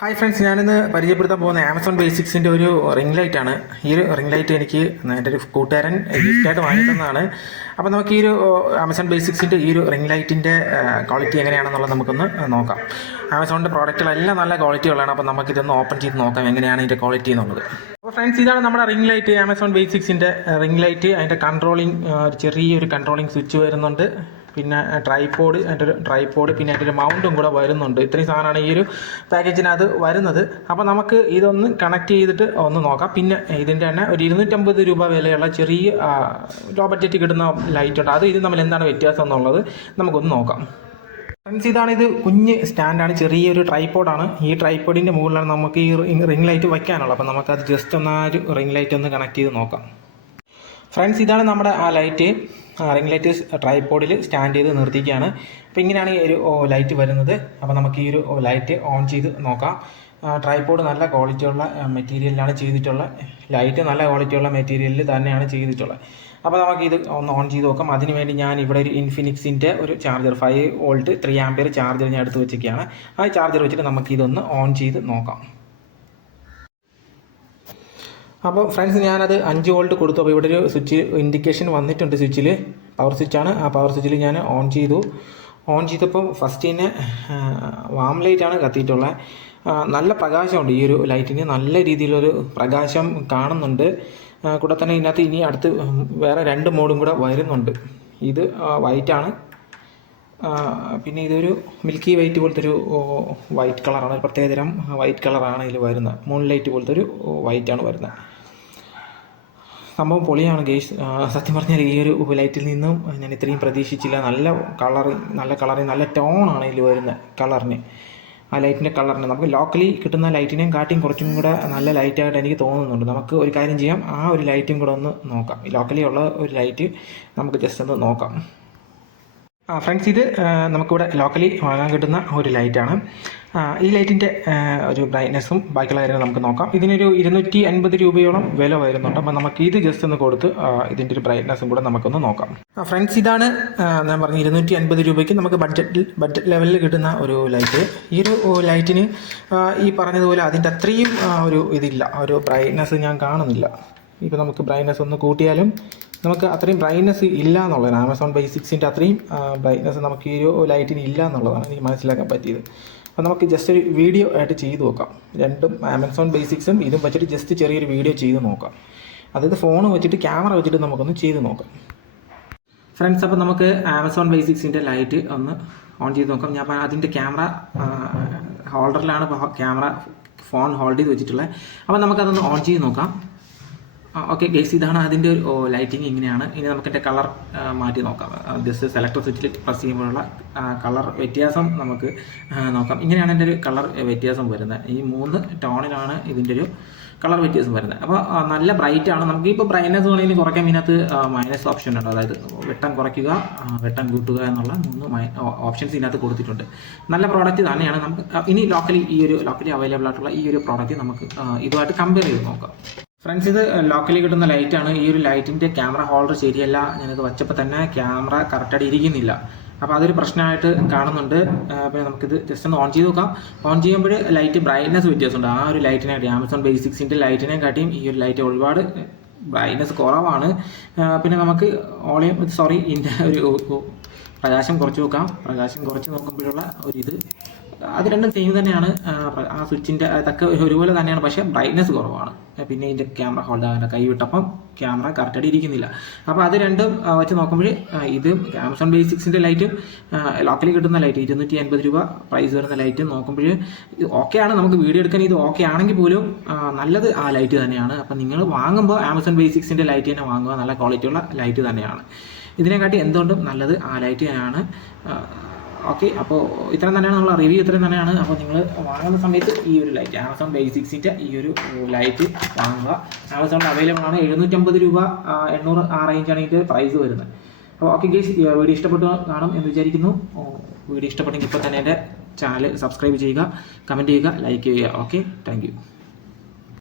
Hi friends, ഞാനിന്ന് പരിചയപ്പെടുത്താൻ പോകുന്ന ആമസോൺ ബേസിക്സിൻ്റെ ഒരു റിംഗ് ലൈറ്റാണ്. ഈ ഒരു റിംഗ് ലൈറ്റ് എനിക്ക് എൻ്റെ ഒരു കൂട്ടുകാരൻ ഗിഫ്റ്റായിട്ട് വാങ്ങി തന്നതാണ്. അപ്പോൾ നമുക്ക് ഈ ഒരു ആമസോൺ ബേസിക്സിൻ്റെ ഈ ഒരു റിംഗ് ലൈറ്റിൻ്റെ ക്വാളിറ്റി എങ്ങനെയാണെന്നുള്ളത് നമുക്കൊന്ന് നോക്കാം. ആമസോണിൻ്റെ പ്രോഡക്റ്റുകളെല്ലാം നല്ല ക്വാളിറ്റിയുള്ളതാണ്. അപ്പോൾ നമുക്കിതൊന്ന് ഓപ്പൺ ചെയ്ത് നോക്കാം എങ്ങനെയാണ് ഇതിൻ്റെ ക്വാളിറ്റി എന്നുള്ളത്. അപ്പോൾ ഫ്രണ്ട്സ്, ഇതാണ് നമ്മുടെ റിംഗ് ലൈറ്റ്, ആമസോൺ ബേസിക്സിൻ്റെ റിംഗ് ലൈറ്റ്. അതിൻ്റെ കൺട്രോളിങ് ചെറിയൊരു കൺട്രോളിങ് സ്വിച്ച് വരുന്നുണ്ട്. പിന്നെ ട്രൈപോഡ്, പിന്നെ അതിൻ്റെ ഒരു മൗണ്ടും കൂടെ വരുന്നുണ്ട്. ഇത്രയും സാധനമാണ് ഈ ഒരു പാക്കേജിനകത്ത് വരുന്നത്. അപ്പോൾ നമുക്ക് ഇതൊന്ന് കണക്ട് ചെയ്തിട്ട് ഒന്ന് നോക്കാം. പിന്നെ ഇതിൻ്റെ തന്നെ ഒരു 250 രൂപ വിലയുള്ള ചെറിയ ലോ ബഡ്ജറ്റ് കിട്ടുന്ന ലൈറ്റ് ഉണ്ട്. ഇത് തമ്മിൽ എന്താണ് വ്യത്യാസം എന്നുള്ളത് നമുക്കൊന്ന് നോക്കാം. ഫ്രണ്ട്സ്, ഇത് കുഞ്ഞ് സ്റ്റാൻഡാണ്, ചെറിയൊരു ട്രൈപോഡാണ്. ഈ ട്രൈപോഡിൻ്റെ മുകളിലാണ് നമുക്ക് ഈ റിംഗ് ലൈറ്റ് വയ്ക്കാനുള്ളത്. അപ്പോൾ നമുക്കത് ജസ്റ്റ് ഒന്ന് ആ ഒരു റിംഗ് ലൈറ്റ് ഒന്ന് കണക്ട് ചെയ്ത് നോക്കാം. ഫ്രണ്ട്സ്, ഇതാണ് നമ്മുടെ ആ ലൈറ്റ്. റിംഗ് ലൈറ്റ് ട്രൈപോഡിൽ സ്റ്റാൻഡ് ചെയ്ത് നിർത്തിക്കുകയാണ്. അപ്പോൾ ഇങ്ങനെയാണ് ഈ ഒരു ലൈറ്റ് വരുന്നത്. അപ്പോൾ നമുക്ക് ഈ ഒരു ലൈറ്റ് ഓൺ ചെയ്ത് നോക്കാം. ട്രൈപോഡ് നല്ല ക്വാളിറ്റിയുള്ള മെറ്റീരിയലിലാണ് ചെയ്തിട്ടുള്ള ലൈറ്റ്, നല്ല ക്വാളിറ്റിയുള്ള മെറ്റീരിയലിൽ തന്നെയാണ് ചെയ്തിട്ടുള്ളത്. അപ്പോൾ നമുക്കിത് ഒന്ന് ഓൺ ചെയ്ത് നോക്കാം. അതിനുവേണ്ടി ഞാൻ ഇവിടെ ഒരു ഇൻഫിനിക്സിൻ്റെ ഒരു ചാർജർ 5 വോൾട്ട് 3 ആമ്പിയർ ചാർജർ ഞാൻ എടുത്ത് വെച്ചിരിക്കുകയാണ്. ആ ചാർജർ വെച്ചിട്ട് നമുക്കിതൊന്ന് ഓൺ ചെയ്ത് നോക്കാം. അപ്പോൾ ഫ്രണ്ട്സ്, ഞാനത് 5 വോൾട്ട് കൊടുത്തു. അപ്പോൾ ഇവിടെ ഒരു സ്വിച്ച് ഇൻഡിക്കേഷൻ വന്നിട്ടുണ്ട്. സ്വിച്ചിൽ പവർ സ്വിച്ചാണ്. ആ പവർ സ്വിച്ചിൽ ഞാൻ ഓൺ ചെയ്തപ്പോൾ ഫസ്റ്റ് തന്നെ വാം ലൈറ്റാണ് കത്തിയിട്ടുള്ളത്. നല്ല പ്രകാശമുണ്ട് ഈ ഒരു ലൈറ്റിന്, നല്ല രീതിയിലൊരു പ്രകാശം കാണുന്നുണ്ട്. കൂടെ തന്നെ ഇതിനകത്ത് ഇനി അടുത്ത് വേറെ 2 മോഡും കൂടെ വരുന്നുണ്ട്. ഇത് വൈറ്റാണ്, പിന്നെ ഇതൊരു മിൽക്കി വൈറ്റ് പോലത്തെ ഒരു വൈറ്റ് കളറാണ്, പ്രത്യേകതരം വൈറ്റ് കളറാണ് ഇതിൽ വരുന്നത്. മൂൺ ലൈറ്റ് പോലത്തെ ഒരു വൈറ്റാണ് വരുന്നത്. സംഭവം പൊളിയാണ് ഗേസ്. സത്യം പറഞ്ഞാൽ ഈ ഒരു ലൈറ്റിൽ നിന്നും ഞാൻ ഇത്രയും പ്രതീക്ഷിച്ചില്ല. നല്ല കളറിങ് നല്ല ടോണാണ് ഇതിൽ വരുന്നത് കളറിന്. ആ ലൈറ്റിൻ്റെ കളറിന് നമുക്ക് ലോക്കലി കിട്ടുന്ന ലൈറ്റിനെയും കാട്ടിയും കുറച്ചും കൂടെ നല്ല ലൈറ്റായിട്ട് എനിക്ക് തോന്നുന്നുണ്ട്. നമുക്ക് ഒരു കാര്യം ചെയ്യാം, ആ ഒരു ലൈറ്റും കൂടെ ഒന്ന് നോക്കാം. ലോക്കലി ഉള്ള ഒരു ലൈറ്റ് നമുക്ക് ജസ്റ്റ് ഒന്ന് നോക്കാം. ഫ്രണ്ട്സ്, ഇത് നമുക്കിവിടെ ലോക്കലി വാങ്ങാൻ കിട്ടുന്ന ഒരു ലൈറ്റാണ്. ഈ ലൈറ്റിൻ്റെ ഒരു ബ്രൈറ്റ്നസ്സും ബാക്കിയുള്ള കാര്യങ്ങൾ നമുക്ക് നോക്കാം. ഇതിനൊരു 250 രൂപയോളം വില വരുന്നുണ്ട്. അപ്പോൾ നമുക്ക് ഇത് ജസ്റ്റ് ഒന്ന് കൊടുത്ത് ഇതിൻ്റെ ഒരു ബ്രൈറ്റ്നസ്സും കൂടെ നമുക്കൊന്ന് നോക്കാം. ഫ്രണ്ട്സ്, ഇതാണ് ഞാൻ പറഞ്ഞ 250 രൂപയ്ക്ക് നമുക്ക് ബഡ്ജറ്റ് ലെവലിൽ കിട്ടുന്ന ഒരു ലൈറ്റ്. ഈ ഒരു ലൈറ്റിന് ഈ പറഞ്ഞതുപോലെ അതിൻ്റെ അത്രയും ഒരു ഇതില്ല, ഒരു ബ്രൈറ്റ്നസ് ഞാൻ കാണുന്നില്ല. ഇപ്പോൾ നമുക്ക് ബ്രൈറ്റ്നസ് ഒന്ന് കൂട്ടിയാലും നമുക്ക് അത്രയും ബ്രൈറ്റ്നസ് ഇല്ല എന്നുള്ളതാണ്. ആമസോൺ ബേസിക്സിൻ്റെ അത്രയും ബ്രൈറ്റ്നസ് നമുക്ക് ഈ ഒരു ലൈറ്റിന് ഇല്ല എന്നുള്ളതാണ് എനിക്ക് മനസ്സിലാക്കാൻ പറ്റിയത്. അപ്പോൾ നമുക്ക് ജസ്റ്റ് ഒരു വീഡിയോ ആയിട്ട് ചെയ്ത് നോക്കാം. രണ്ടും ആമസോൺ ബേസിക്സും ഇതും വെച്ചിട്ട് ജസ്റ്റ് ചെറിയൊരു വീഡിയോ ചെയ്ത് നോക്കാം. അതായത് ഫോൺ വെച്ചിട്ട് ക്യാമറ വെച്ചിട്ട് നമുക്കൊന്ന് ചെയ്ത് നോക്കാം. ഫ്രണ്ട്സ്, അപ്പോൾ നമുക്ക് ആമസോൺ ബേസിക്സിൻ്റെ ലൈറ്റ് ഒന്ന് ഓൺ ചെയ്ത് നോക്കാം. ഞാൻ അതിൻ്റെ ക്യാമറ ഹോൾഡറിലാണ് ഫോൺ ഹോൾഡ് ചെയ്ത് വെച്ചിട്ടുള്ളത്. അപ്പോൾ നമുക്കതൊന്ന് ഓൺ ചെയ്ത് നോക്കാം. ഓക്കെ ഗൈസ്, ഇതാണ് അതിൻ്റെ ഒരു ലൈറ്റിങ്. ഇങ്ങനെയാണ്. ഇനി നമുക്കിൻ്റെ കളർ മാറ്റി നോക്കാം. ജസ്റ്റ് സെലക്ടർ സ്വിച്ചിൽ പ്രസ് ചെയ്യുമ്പോഴുള്ള കളർ വ്യത്യാസം നമുക്ക് നോക്കാം. ഇങ്ങനെയാണ് എൻ്റെ ഒരു കളർ വ്യത്യാസം വരുന്നത്. ഈ 3 ടോണിലാണ് ഇതിൻ്റെ ഒരു കളർ വ്യത്യാസം വരുന്നത്. അപ്പോൾ നല്ല ബ്രൈറ്റ് ആണ്. നമുക്കിപ്പോൾ ബ്രൈറ്റ്നസ് വേണമെങ്കിൽ കുറയ്ക്കാൻ ഇതിനകത്ത് മൈനസ് ഓപ്ഷൻ ഉണ്ട്. അതായത് വെട്ടം കുറയ്ക്കുക, വെട്ടം കൂട്ടുക എന്നുള്ള 3 ഓപ്ഷൻസ് ഇതിനകത്ത് കൊടുത്തിട്ടുണ്ട്. നല്ല പ്രോഡക്റ്റ് തന്നെയാണ്. നമുക്ക് ഇനി ലോക്കലി അവൈലബിൾ ആയിട്ടുള്ള ഈ ഒരു പ്രോഡക്റ്റ് നമുക്ക് ഇതുമായിട്ട് കമ്പയർ ചെയ്ത് നോക്കാം. ഫ്രണ്ട്സ്, ഇത് ലോക്കലി കിട്ടുന്ന ലൈറ്റാണ്. ഈ ഒരു ലൈറ്റിൻ്റെ ക്യാമറ ഹോൾഡർ ശരിയല്ല. ഞാനിത് വച്ചപ്പോൾ തന്നെ ക്യാമറ കറക്റ്റായിട്ട് ഇരിക്കുന്നില്ല. അപ്പോൾ അതൊരു പ്രശ്നമായിട്ട് കാണുന്നുണ്ട്. പിന്നെ നമുക്കിത് ജസ്റ്റ് ഒന്ന് ഓൺ ചെയ്ത് നോക്കാം. ഓൺ ചെയ്യുമ്പോൾ ലൈറ്റ് ബ്രൈറ്റ്നസ് വ്യത്യാസമുണ്ട്. ആ ഒരു ലൈറ്റിനായിട്ട് ആമസോൺ ബേസിക്സിൻ്റെ ലൈറ്റിനെ കാട്ടിയും ഈ ഒരു ലൈറ്റ് ഒരുപാട് ബ്രൈറ്റ്നസ് കുറവാണ്. പിന്നെ നമുക്ക് ഇതിൻ്റെ ഒരു പ്രകാശം കുറച്ച് നോക്കാം. പ്രകാശം കുറച്ച് നോക്കുമ്പോഴുള്ള ഒരു അത് രണ്ടും സെയിം തന്നെയാണ്. ആ സ്വിച്ചിൻ്റെ അതൊക്കെ ഒരുപോലെ തന്നെയാണ്, പക്ഷേ ബ്രൈറ്റ്നസ് കുറവാണ്. പിന്നെ ഇതിൻ്റെ ക്യാമറ ഹോൾഡർ കൈ വിട്ടപ്പം ക്യാമറ കറക്റ്റായിട്ട് ഇരിക്കുന്നില്ല. അപ്പോൾ അത് രണ്ടും വെച്ച് നോക്കുമ്പോൾ ഇത് ആമസോൺ ബേസിക്സിൻ്റെ ലൈറ്റും ലോക്കലി കിട്ടുന്ന ലൈറ്റ് 250 രൂപ പ്രൈസ് വരുന്ന ലൈറ്റ് നോക്കുമ്പോൾ ഓക്കെയാണ്. നമുക്ക് വീഡിയോ എടുക്കാൻ ഇത് ഓക്കെ ആണെങ്കിൽ പോലും നല്ലത് ആ ലൈറ്റ് തന്നെയാണ്. അപ്പോൾ നിങ്ങൾ വാങ്ങുമ്പോൾ ആമസോൺ ബേസിക്സിൻ്റെ ലൈറ്റ് തന്നെ വാങ്ങുക. നല്ല ക്വാളിറ്റിയുള്ള ലൈറ്റ് തന്നെയാണ്. ഇതിനെക്കാട്ടി എന്തുകൊണ്ടും നല്ലത് ആ ലൈറ്റ് തന്നെയാണ്. ഓക്കെ, അപ്പോൾ ഇത്രയും തന്നെയാണ് നമ്മളെ റിവ്യൂ. ഇത്രയും തന്നെയാണ്. അപ്പോൾ നിങ്ങൾ വാങ്ങുന്ന സമയത്ത് ഈ ഒരു ലൈറ്റ് ആമസോൺ ബേസിക്സിൻ്റെ ഈ ഒരു ലൈറ്റ് വാങ്ങുക. ആമസോണിൽ അവൈലബിൾ ആണ്. 750 രൂപ 800 ആ റേഞ്ചാണ് ഇതിൻ്റെ പ്രൈസ് വരുന്നത്. അപ്പോൾ ഓക്കെ ഗൈസ്, വീഡിയോ ഇഷ്ടപ്പെട്ടു കാണും എന്ന് വിചാരിക്കുന്നു. വീഡിയോ ഇഷ്ടപ്പെട്ടെങ്കിൽ ഇപ്പോൾ തന്നെ എൻ്റെ ചാനൽ സബ്സ്ക്രൈബ് ചെയ്യുക, കമൻറ്റ് ചെയ്യുക, ലൈക്ക് ചെയ്യുക. Okay, thank you.